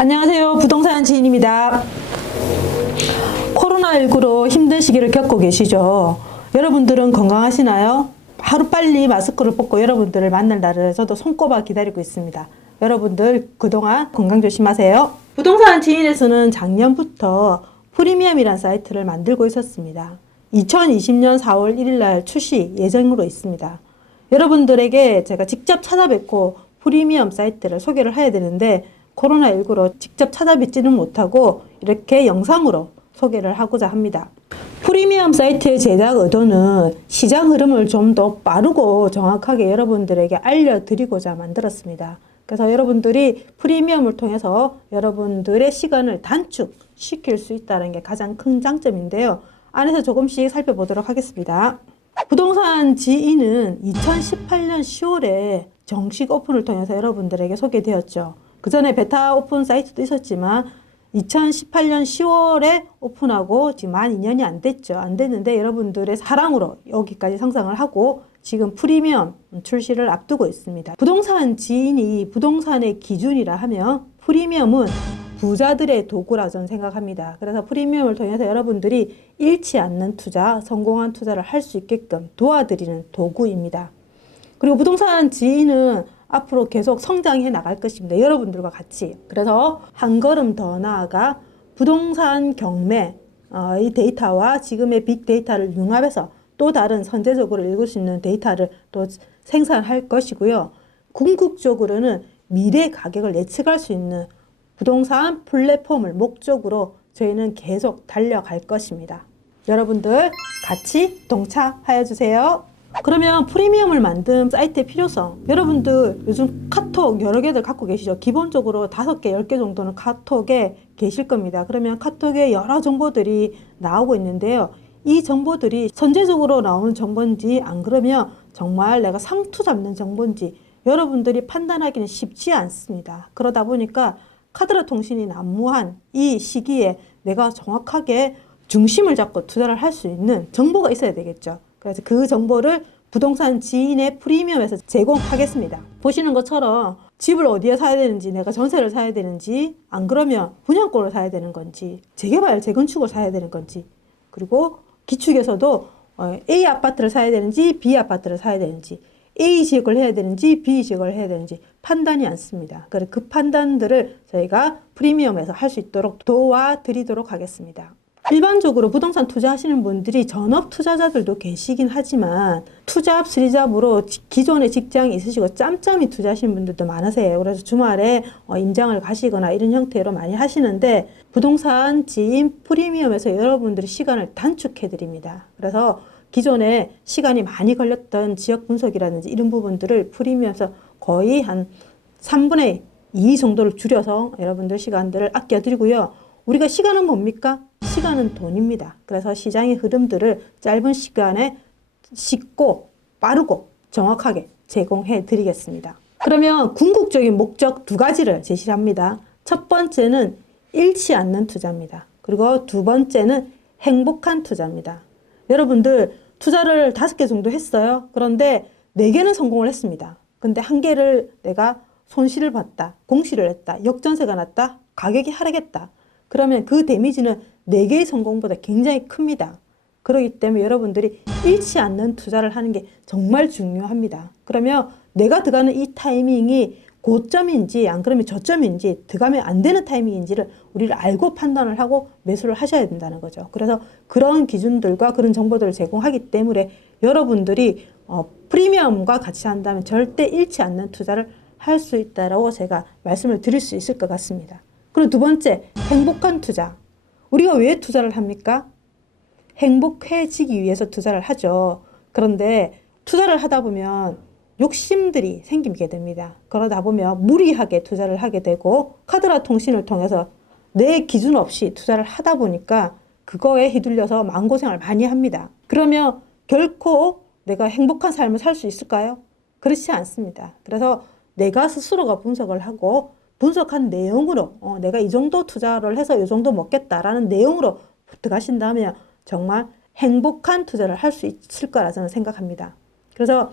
안녕하세요. 부동산 지인입니다. 코로나19로 힘든 시기를 겪고 계시죠? 여러분들은 건강하시나요? 하루빨리 마스크를 벗고 여러분들을 만날 날을 저도 손꼽아 기다리고 있습니다. 여러분들 그동안 건강 조심하세요. 부동산 지인에서는 작년부터 프리미엄이라는 사이트를 만들고 있었습니다. 2020년 4월 1일 날 출시 예정으로 있습니다. 여러분들에게 제가 직접 찾아뵙고 프리미엄 사이트를 소개를 해야 되는데 코로나19로 직접 찾아뵙지는 못하고 이렇게 영상으로 소개를 하고자 합니다. 프리미엄 사이트의 제작 의도는 시장 흐름을 좀 더 빠르고 정확하게 여러분들에게 알려드리고자 만들었습니다. 그래서 여러분들이 프리미엄을 통해서 여러분들의 시간을 단축시킬 수 있다는 게 가장 큰 장점인데요. 안에서 조금씩 살펴보도록 하겠습니다. 부동산 지인은 2018년 10월에 정식 오픈을 통해서 여러분들에게 소개되었죠. 그 전에 베타 오픈 사이트도 있었지만 2018년 10월에 오픈하고 지금 만 2년이 안 됐죠. 안 됐는데 여러분들의 사랑으로 여기까지 상상을 하고 지금 프리미엄 출시를 앞두고 있습니다. 부동산 지인이 부동산의 기준이라 하면 프리미엄은 부자들의 도구라 저는 생각합니다. 그래서 프리미엄을 통해서 여러분들이 잃지 않는 투자, 성공한 투자를 할 수 있게끔 도와드리는 도구입니다. 그리고 부동산 지인은 앞으로 계속 성장해 나갈 것입니다. 여러분들과 같이. 그래서 한 걸음 더 나아가 부동산 경매, 이 데이터와 지금의 빅데이터를 융합해서 또 다른 선제적으로 읽을 수 있는 데이터를 또 생산할 것이고요. 궁극적으로는 미래 가격을 예측할 수 있는 부동산 플랫폼을 목적으로 저희는 계속 달려갈 것입니다. 여러분들 같이 동참하여 주세요. 그러면 프리미엄을 만든 사이트의 필요성, 여러분들 요즘 카톡 여러 개들 갖고 계시죠? 기본적으로 5개, 10개 정도는 카톡에 계실 겁니다. 그러면 카톡에 여러 정보들이 나오고 있는데요. 이 정보들이 선제적으로 나오는 정보인지 안 그러면 정말 내가 상투 잡는 정보인지 여러분들이 판단하기는 쉽지 않습니다. 그러다 보니까 카드라 통신이 난무한 이 시기에 내가 정확하게 중심을 잡고 투자를 할 수 있는 정보가 있어야 되겠죠. 그래서 그 정보를 부동산 지인의 프리미엄에서 제공하겠습니다. 보시는 것처럼 집을 어디에 사야 되는지, 내가 전세를 사야 되는지, 안 그러면 분양권을 사야 되는 건지, 재개발, 재건축을 사야 되는 건지, 그리고 기축에서도 A 아파트를 사야 되는지, B 아파트를 사야 되는지, A 지역을 해야 되는지, B 지역을 해야 되는지 판단이 않습니다. 그래서 그 판단들을 저희가 프리미엄에서 할 수 있도록 도와드리도록 하겠습니다. 일반적으로 부동산 투자하시는 분들이 전업 투자자들도 계시긴 하지만 투잡, 쓰리잡으로 기존의 직장이 있으시고 짬짬이 투자하시는 분들도 많으세요. 그래서 주말에 임장을 가시거나 이런 형태로 많이 하시는데 부동산 지인 프리미엄에서 여러분들의 시간을 단축해 드립니다. 그래서 기존에 시간이 많이 걸렸던 지역 분석이라든지 이런 부분들을 프리미엄에서 거의 한 3분의 2 정도를 줄여서 여러분들 시간들을 아껴드리고요. 우리가 시간은 뭡니까? 시간은 돈입니다. 그래서 시장의 흐름들을 짧은 시간에 쉽고 빠르고 정확하게 제공해 드리겠습니다. 그러면 궁극적인 목적 2가지를 제시를 합니다. 첫 번째는 잃지 않는 투자입니다. 그리고 두 번째는 행복한 투자입니다. 여러분들 투자를 5개 정도 했어요. 그런데 4개는 성공을 했습니다. 근데 1개를 내가 손실을 봤다, 공실을 했다, 역전세가 났다, 가격이 하락했다. 그러면 그 데미지는 4개의 성공보다 굉장히 큽니다. 그렇기 때문에 여러분들이 잃지 않는 투자를 하는 게 정말 중요합니다. 그러면 내가 들어가는 이 타이밍이 고점인지 안 그러면 저점인지 들어가면 안 되는 타이밍인지를 우리를 알고 판단을 하고 매수를 하셔야 된다는 거죠. 그래서 그런 기준들과 그런 정보들을 제공하기 때문에 여러분들이 프리미엄과 같이 한다면 절대 잃지 않는 투자를 할 수 있다라고 제가 말씀을 드릴 수 있을 것 같습니다. 그리고 두 번째, 행복한 투자. 우리가 왜 투자를 합니까? 행복해지기 위해서 투자를 하죠. 그런데 투자를 하다 보면 욕심들이 생기게 됩니다. 그러다 보면 무리하게 투자를 하게 되고 카드라 통신을 통해서 내 기준 없이 투자를 하다 보니까 그거에 휘둘려서 마음고생을 많이 합니다. 그러면 결코 내가 행복한 삶을 살 수 있을까요? 그렇지 않습니다. 그래서 내가 스스로가 분석을 하고 분석한 내용으로 내가 이 정도 투자를 해서 이 정도 먹겠다라는 내용으로 들어가신다면 정말 행복한 투자를 할 수 있을 거라 저는 생각합니다. 그래서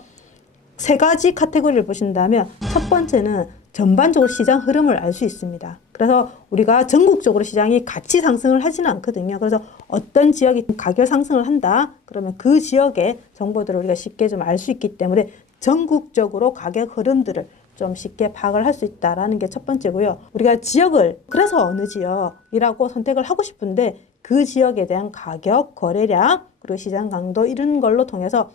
3가지 카테고리를 보신다면 첫 번째는 전반적으로 시장 흐름을 알 수 있습니다. 그래서 우리가 전국적으로 시장이 같이 상승을 하지는 않거든요. 그래서 어떤 지역이 가격 상승을 한다 그러면 그 지역의 정보들을 우리가 쉽게 좀 알 수 있기 때문에 전국적으로 가격 흐름들을 좀 쉽게 파악을 할 수 있다라는 게 첫 번째고요. 우리가 지역을 그래서 어느 지역이라고 선택을 하고 싶은데 그 지역에 대한 가격, 거래량, 그리고 시장 강도 이런 걸로 통해서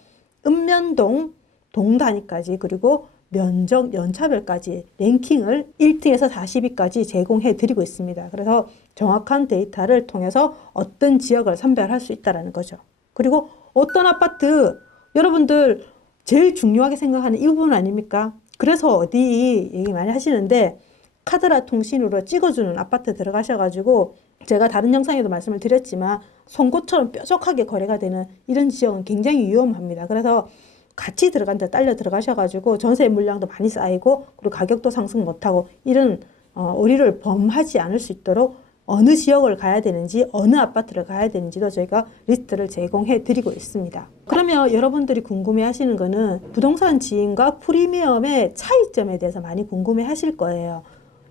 읍면동, 동단위까지 그리고 면적, 연차별까지 랭킹을 1등에서 40위까지 제공해 드리고 있습니다. 그래서 정확한 데이터를 통해서 어떤 지역을 선별할 수 있다는 거죠. 그리고 어떤 아파트, 여러분들 제일 중요하게 생각하는 이 부분 아닙니까? 그래서 어디 얘기 많이 하시는데 카드라 통신으로 찍어주는 아파트 들어가셔가지고 제가 다른 영상에도 말씀을 드렸지만 송곳처럼 뾰족하게 거래가 되는 이런 지역은 굉장히 위험합니다. 그래서 같이 딸려 들어가셔가지고 전세 물량도 많이 쌓이고 그리고 가격도 상승 못하고 이런 오류를 범하지 않을 수 있도록 어느 지역을 가야 되는지 어느 아파트를 가야 되는지도 저희가 리스트를 제공해 드리고 있습니다. 그러면 여러분들이 궁금해 하시는 거는 부동산 지인과 프리미엄의 차이점에 대해서 많이 궁금해 하실 거예요.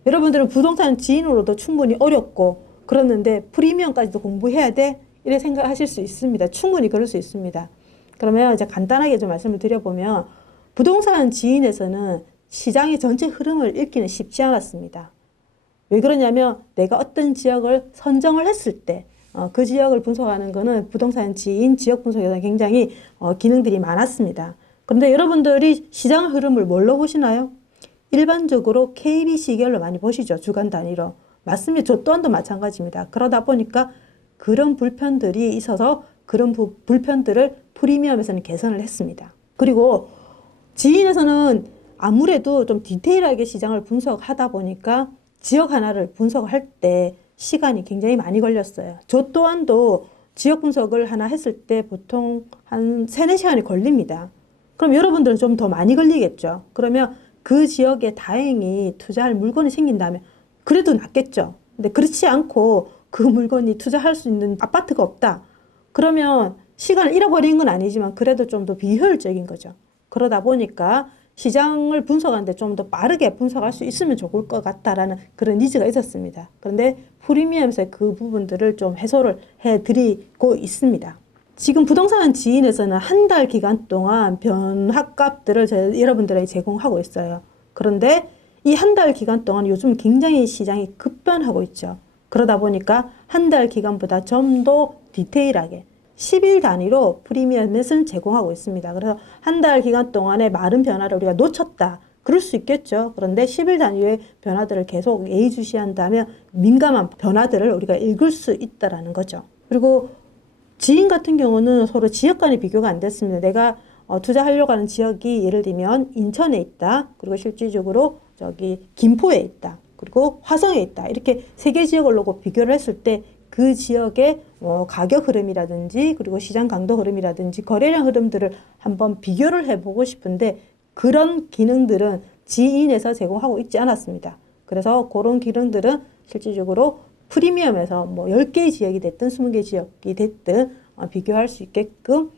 여러분들은 부동산 지인으로도 충분히 어렵고 그렇는데 프리미엄까지도 공부해야 돼? 이렇게 생각하실 수 있습니다. 충분히 그럴 수 있습니다. 그러면 이제 간단하게 좀 말씀을 드려보면 부동산 지인에서는 시장의 전체 흐름을 읽기는 쉽지 않았습니다. 왜 그러냐면 내가 어떤 지역을 선정을 했을 때 그 지역을 분석하는 거는 부동산 지인 지역 분석에서는 굉장히 기능들이 많았습니다. 그런데 여러분들이 시장 흐름을 뭘로 보시나요? 일반적으로 KB시계열로 많이 보시죠. 주간 단위로. 맞습니다. 저 또한도 마찬가지입니다. 그러다 보니까 그런 불편들이 있어서 그런 불편들을 프리미엄에서는 개선을 했습니다. 그리고 지인에서는 아무래도 좀 디테일하게 시장을 분석하다 보니까 지역 하나를 분석할 때 시간이 굉장히 많이 걸렸어요. 저 또한도 지역 분석을 하나 했을 때 보통 한 3-4시간이 걸립니다. 그럼 여러분들은 좀 더 많이 걸리겠죠. 그러면 그 지역에 다행히 투자할 물건이 생긴다면 그래도 낫겠죠. 근데 그렇지 않고 그 물건이 투자할 수 있는 아파트가 없다. 그러면 시간을 잃어버린 건 아니지만 그래도 좀 더 비효율적인 거죠. 그러다 보니까 시장을 분석하는데 좀 더 빠르게 분석할 수 있으면 좋을 것 같다라는 그런 니즈가 있었습니다. 그런데 프리미엄에서 그 부분들을 좀 해소를 해드리고 있습니다. 지금 부동산 지인에서는 한 달 기간 동안 변화값들을 여러분들에게 제공하고 있어요. 그런데 이 한 달 기간 동안 요즘 굉장히 시장이 급변하고 있죠. 그러다 보니까 한 달 기간보다 좀 더 디테일하게 10일 단위로 프리미엄을 제공하고 있습니다. 그래서 한 달 기간 동안에 많은 변화를 우리가 놓쳤다. 그럴 수 있겠죠. 그런데 10일 단위의 변화들을 계속 예의주시한다면 민감한 변화들을 우리가 읽을 수 있다라는 거죠. 그리고 지인 같은 경우는 서로 지역 간의 비교가 안 됐습니다. 내가 투자하려고 하는 지역이 예를 들면 인천에 있다. 그리고 실질적으로 저기 김포에 있다. 그리고 화성에 있다. 이렇게 3개 지역을 놓고 비교를 했을 때 그 지역의 가격 흐름이라든지 그리고 시장 강도 흐름이라든지 거래량 흐름들을 한번 비교를 해보고 싶은데 그런 기능들은 지인에서 제공하고 있지 않았습니다. 그래서 그런 기능들은 실질적으로 프리미엄에서 10개의 지역이 됐든 20개의 지역이 됐든 비교할 수 있게끔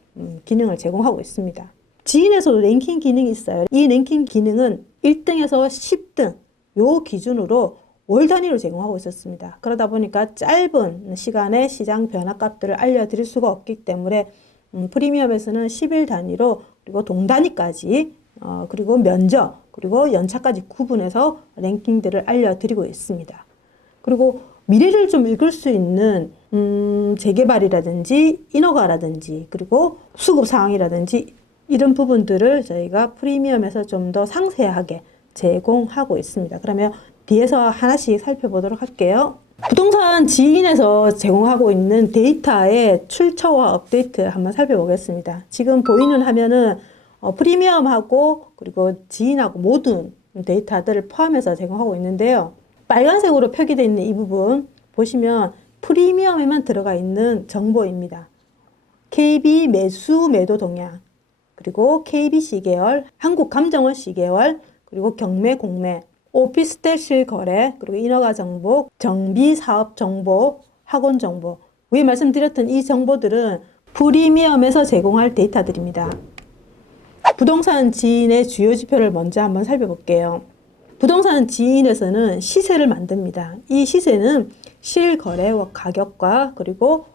기능을 제공하고 있습니다. 지인에서도 랭킹 기능이 있어요. 이 랭킹 기능은 1등에서 10등 요 기준으로 월 단위로 제공하고 있었습니다. 그러다 보니까 짧은 시간에 시장 변화 값들을 알려드릴 수가 없기 때문에 프리미엄에서는 10일 단위로 그리고 동 단위까지 그리고 면적 그리고 연차까지 구분해서 랭킹들을 알려드리고 있습니다. 그리고 미래를 좀 읽을 수 있는 재개발이라든지 인허가라든지 그리고 수급 상황이라든지 이런 부분들을 저희가 프리미엄에서 좀 더 상세하게 제공하고 있습니다. 그러면 뒤에서 하나씩 살펴보도록 할게요. 부동산 지인에서 제공하고 있는 데이터의 출처와 업데이트 한번 살펴보겠습니다. 지금 보이는 화면은 프리미엄하고 그리고 지인하고 모든 데이터들을 포함해서 제공하고 있는데요. 빨간색으로 표기되어 있는 이 부분 보시면 프리미엄에만 들어가 있는 정보입니다. KB 매수 매도 동향 그리고 KBC 계열, 한국감정원 C계열 그리고 경매 공매 오피스텔 실거래, 그리고 인허가 정보, 정비 사업 정보, 학원 정보. 위에 말씀드렸던 이 정보들은 프리미엄에서 제공할 데이터들입니다. 부동산 지인의 주요 지표를 먼저 한번 살펴볼게요. 부동산 지인에서는 시세를 만듭니다. 이 시세는 실거래 가격과 그리고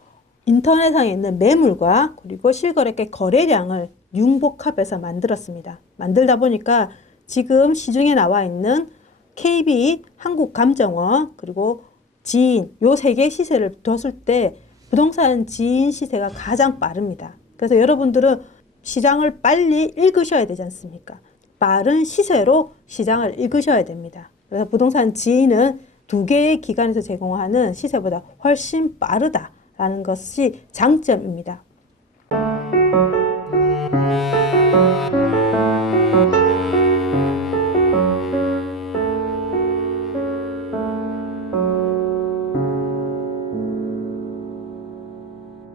인터넷상에 있는 매물과 그리고 실거래가 거래량을 융복합해서 만들었습니다. 만들다 보니까 지금 시중에 나와 있는 KB, 한국감정원, 그리고 지인 요 세 개 시세를 뒀을 때 부동산 지인 시세가 가장 빠릅니다. 그래서 여러분들은 시장을 빨리 읽으셔야 되지 않습니까? 빠른 시세로 시장을 읽으셔야 됩니다. 그래서 부동산 지인은 두 개의 기관에서 제공하는 시세보다 훨씬 빠르다라는 것이 장점입니다.